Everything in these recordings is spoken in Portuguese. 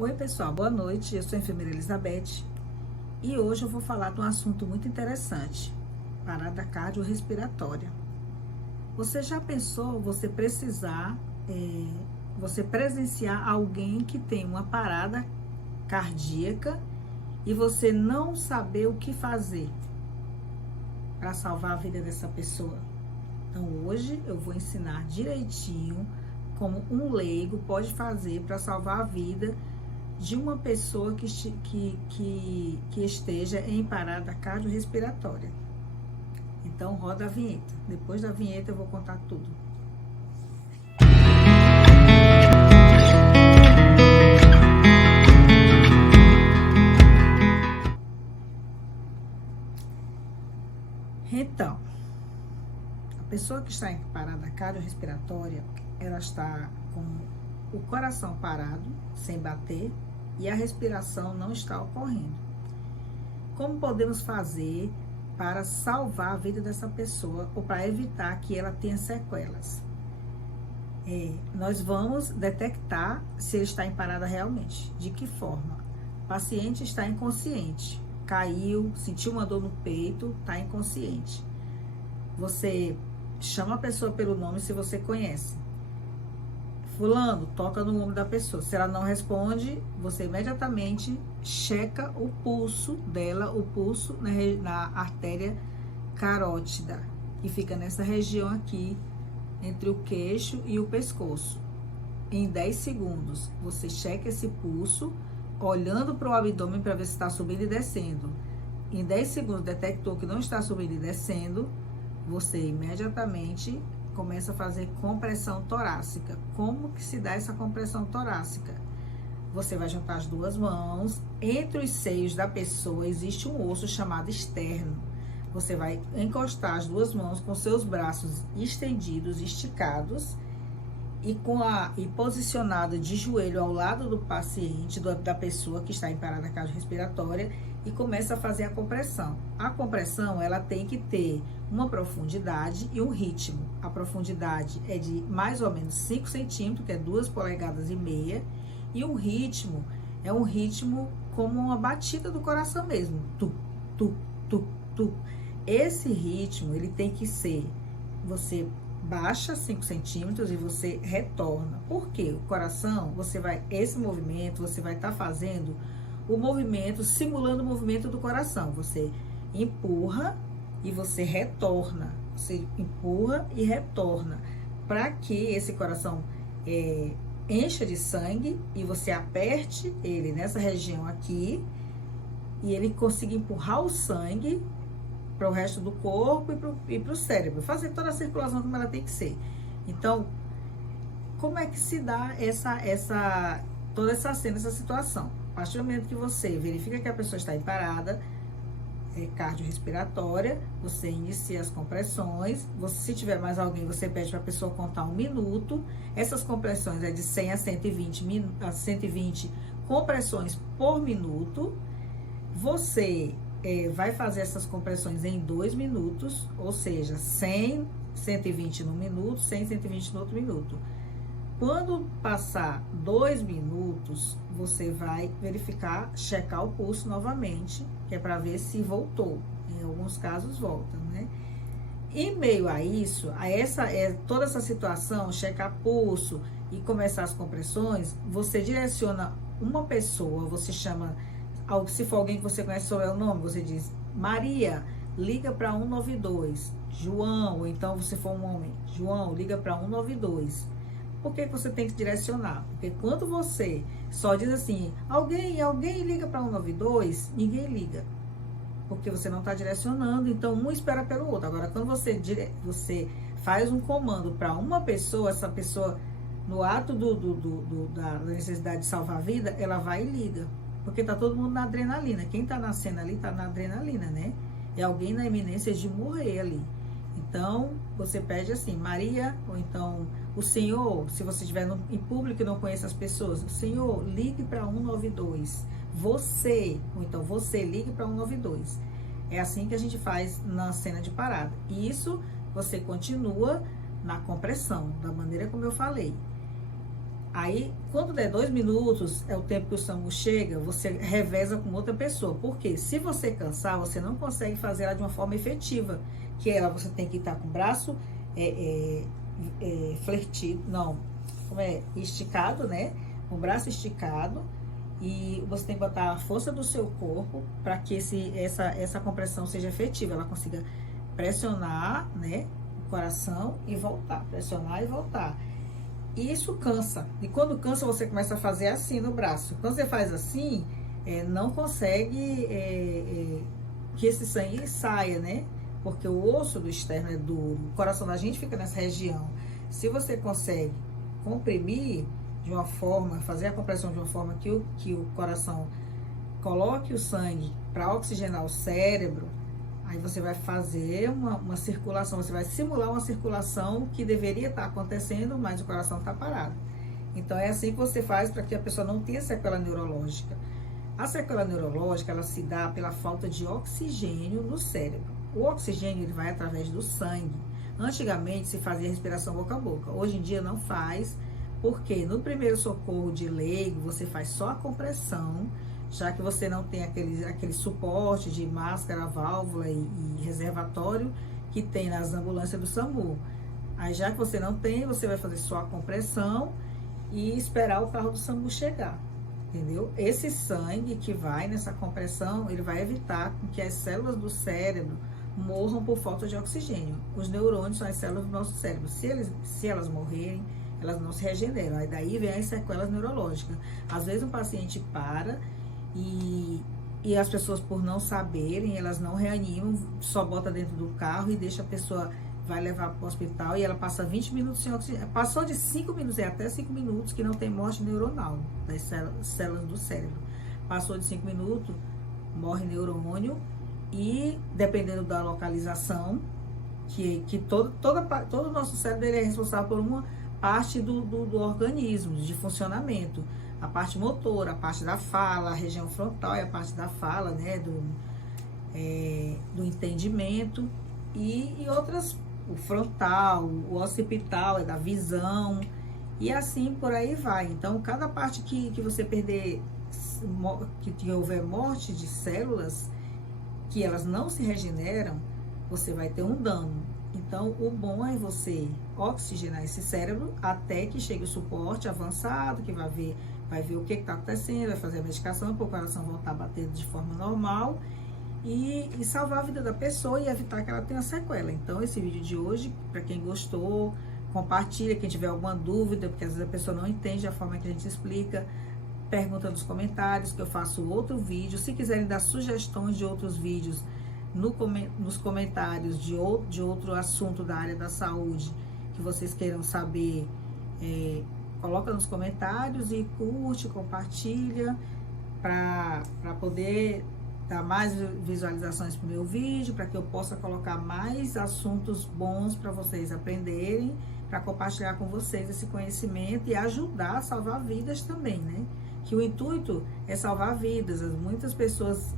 Oi pessoal, boa noite, eu sou a enfermeira Elizabeth e hoje eu vou falar de um assunto muito interessante, parada cardiorrespiratória. Você já pensou você você presenciar alguém que tem uma parada cardíaca e você não saber o que fazer para salvar a vida dessa pessoa? Então hoje eu vou ensinar direitinho como um leigo pode fazer para salvar a vida de uma pessoa que esteja em parada cardiorrespiratória. Então roda a vinheta. Depois da vinheta eu vou contar tudo. Então, a pessoa que está em parada cardiorrespiratória, ela está com o coração parado, sem bater, e a respiração não está ocorrendo. Como podemos fazer para salvar a vida dessa pessoa ou para evitar que ela tenha sequelas? Nós vamos detectar se ele está em parada realmente. De que forma? O paciente está inconsciente, caiu, sentiu uma dor no peito, está inconsciente. Você chama a pessoa pelo nome se você conhece. Fulano, toca no ombro da pessoa. Se ela não responde, você imediatamente checa o pulso dela, o pulso na artéria carótida, que fica nessa região aqui, entre o queixo e o pescoço. Em 10 segundos, você checa esse pulso, olhando para o abdômen para ver se está subindo e descendo. Em 10 segundos, detectou que não está subindo e descendo, você imediatamente começa a fazer compressão torácica. Como que se dá essa compressão torácica? Você vai juntar as duas mãos, entre os seios da pessoa existe um osso chamado externo. Você vai encostar as duas mãos com seus braços estendidos, esticados, e posicionada de joelho ao lado do paciente, da pessoa que está em parada cardiorrespiratória, e começa a fazer a compressão. A compressão, ela tem que ter uma profundidade e um ritmo. A profundidade é de mais ou menos 5 centímetros, que é 2,5 polegadas, e o ritmo é um ritmo como uma batida do coração mesmo. Tu, tu, tu, tu. Esse ritmo, ele tem que ser, você baixa 5 centímetros e você retorna. Por quê? O coração, esse movimento, você vai estar fazendo o movimento, simulando o movimento do coração. Você empurra e você retorna. Você empurra e retorna. Para que esse coração encha de sangue e você aperte ele nessa região aqui e ele consiga empurrar o sangue para o resto do corpo e para o cérebro, fazer toda a circulação como ela tem que ser. Então, como é que se dá toda essa cena, essa situação? A partir do momento que você verifica que a pessoa está em parada cardiorrespiratória, você inicia as compressões. Se tiver mais alguém, você pede para a pessoa contar 1 minuto. Essas compressões é de 100 a 120 compressões por minuto. Você vai fazer essas compressões em 2 minutos, ou seja, 100, 120 no minuto, 100, 120 no outro minuto. Quando passar 2 minutos, você vai verificar, checar o pulso novamente, que é para ver se voltou. Em alguns casos volta, né? Em meio a isso, toda essa situação, checar pulso e começar as compressões, você direciona uma pessoa, você chama, se for alguém que você conhece, souber o nome, você diz: Maria, liga para 192. João, ou então se for um homem, João, liga para 192. Por que você tem que direcionar? Porque quando você só diz assim, alguém liga para 192, ninguém liga. Porque você não está direcionando, então um espera pelo outro. Agora, quando você faz um comando para uma pessoa, essa pessoa, no ato da necessidade de salvar a vida, ela vai e liga. Porque tá todo mundo na adrenalina. Quem tá na cena ali tá na adrenalina, né? É alguém na iminência de morrer ali. Então, você pede assim, Maria, ou então o Senhor, se você estiver em público e não conhece as pessoas, Senhor, ligue para 192. Você, ou então você, ligue para 192. É assim que a gente faz na cena de parada. E isso você continua na compressão, da maneira como eu falei. Aí, quando der 2 minutos, é o tempo que o SAMU chega, você reveza com outra pessoa. Porque se você cansar, você não consegue fazer ela de uma forma efetiva. Que ela, você tem que estar com o braço flertido, não, como é? Esticado, né? Com o braço esticado. E você tem que botar a força do seu corpo para que essa compressão seja efetiva. Ela consiga pressionar, né? O coração e voltar. Pressionar e voltar. E isso cansa. E quando cansa, você começa a fazer assim no braço. Quando você faz assim, não consegue que esse sangue saia, né? Porque o osso do externo é duro. O coração da gente fica nessa região. Se você consegue comprimir de uma forma, fazer a compressão de uma forma que o coração coloque o sangue para oxigenar o cérebro, aí você vai fazer uma circulação, você vai simular uma circulação que deveria estar acontecendo, mas o coração está parado. Então, é assim que você faz para que a pessoa não tenha sequela neurológica. A sequela neurológica, ela se dá pela falta de oxigênio no cérebro. O oxigênio, ele vai através do sangue. Antigamente, se fazia respiração boca a boca. Hoje em dia, não faz, porque no primeiro socorro de leigo, você faz só a compressão, já que você não tem aquele suporte de máscara, válvula e reservatório que tem nas ambulâncias do SAMU. Aí, já que você não tem, você vai fazer só a compressão e esperar o carro do SAMU chegar, entendeu? Esse sangue que vai nessa compressão, ele vai evitar que as células do cérebro morram por falta de oxigênio. Os neurônios são as células do nosso cérebro. Se elas morrerem, elas não se regeneram. Aí daí vem as sequelas neurológicas. Às vezes um paciente para e as pessoas, por não saberem, elas não reanimam, só bota dentro do carro e deixa a pessoa, vai levar para o hospital e ela passa 20 minutos sem oxigênio. Passou de 5 minutos, até 5 minutos que não tem morte neuronal das células do cérebro. Passou de 5 minutos, morre neurônio e, dependendo da localização, que todo o nosso cérebro ele é responsável por uma parte do organismo, de funcionamento. A parte motora, a parte da fala, a região frontal é a parte da fala, né, do entendimento e outras, o frontal, o occipital é da visão e assim por aí vai. Então, cada parte que você perder, que houver morte de células, que elas não se regeneram, você vai ter um dano. Então, o bom é você oxigenar esse cérebro até que chegue o suporte avançado, que vai ver o que está acontecendo, vai fazer a medicação para o coração voltar a bater de forma normal e salvar a vida da pessoa e evitar que ela tenha sequela. Então, esse vídeo de hoje, para quem gostou, compartilha, quem tiver alguma dúvida, porque às vezes a pessoa não entende a forma que a gente explica, pergunta nos comentários, que eu faço outro vídeo. Se quiserem dar sugestões de outros vídeos nos comentários de outro assunto da área da saúde que vocês queiram saber, coloca nos comentários e curte, compartilha para poder dar mais visualizações para o meu vídeo, para que eu possa colocar mais assuntos bons para vocês aprenderem, para compartilhar com vocês esse conhecimento e ajudar a salvar vidas também, né? Que o intuito é salvar vidas. Muitas pessoas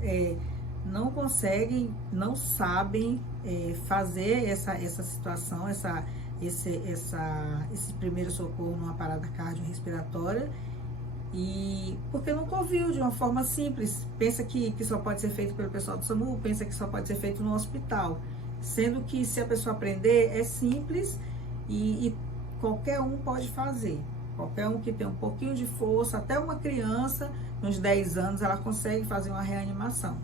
não conseguem, não sabem fazer essa situação, esse primeiro socorro numa parada cardiorrespiratória, e porque nunca ouviu de uma forma simples, pensa que só pode ser feito pelo pessoal do SAMU, pensa que só pode ser feito no hospital, sendo que se a pessoa aprender, é simples e qualquer um pode fazer. Qualquer um que tem um pouquinho de força, até uma criança, nos 10 anos, ela consegue fazer uma reanimação.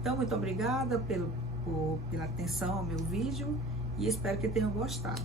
Então, muito obrigada pela atenção ao meu vídeo e espero que tenham gostado.